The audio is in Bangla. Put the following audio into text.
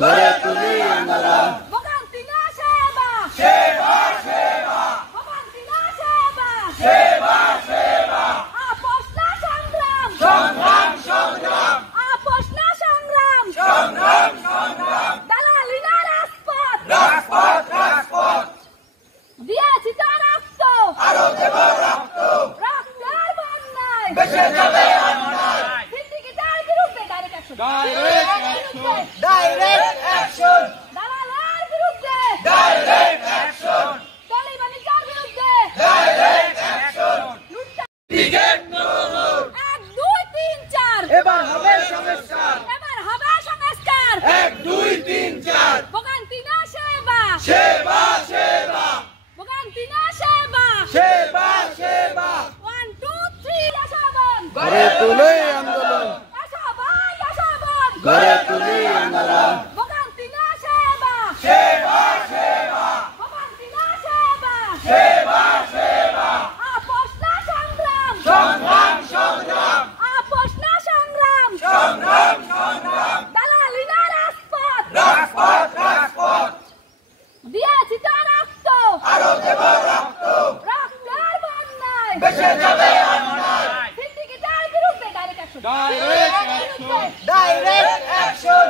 গড়ে তুলি আন্দোলন। ভোগান্তি না সেবা, সেবা সেবা, ভোগান্তি না সেবা, সেবা সেবা, আপোষ না সংগ্রাম, সংগ্রাম সংগ্রাম, আপোষ না সংগ্রাম, সংগ্রাম সংগ্রাম, দালালি না রাজপথ, রাজপথ রাজপথ, দিয়েছি তো রক্ত, আরো দেব রক্ত, রক্তের বন্যায় বেঁচে যাবে অন্যায়। সিন্ডিকেটের বিরুদ্ধে ডাইরেক্ট অ্যাকশন, ডাইরেক্ট অ্যাকশন, দালালের বিরুদ্ধে, ডাইরেক্ট অ্যাকশন, টলি বাণিজ্যের বিরুদ্ধে, ডাইরেক্ট অ্যাকশন। লুটপাট। টিকেট নো মোর, 1, 2, 3, 4 এবার হবে সংস্কার। এবার হবে সংস্কার। 1 2 3 4, ভোগান্তি না সেবা, সেবা সেবা, ভোগান্তি না সেবা, সেবা সেবা, 1, 2, 3 আশাবান, গড়ে তুলি আন্দোলন, আশাবান, আশাবান, গড়ে তুলি আন্দোলন। ভোগান্তি না সেবা, সেবা সেবা, ভোগান্তি না সেবা, সেবা সেবা, আপোষ না সংগ্রাম, সংগ্রাম সংগ্রাম, আপোষ না সংগ্রাম, সংগ্রাম সংগ্রাম, দালালি না রাজপথ, রাজপথ রাজপথ, দিয়েছি তো রক্ত, আরো দেব রক্ত, রক্তের বন্যায় বেঁচে যাবে অন্যায়। সিন্ডিকেটের বিরুদ্ধে ডাইরেক্ট অ্যাকশন, ডাইরেক্ট অ্যাকশন,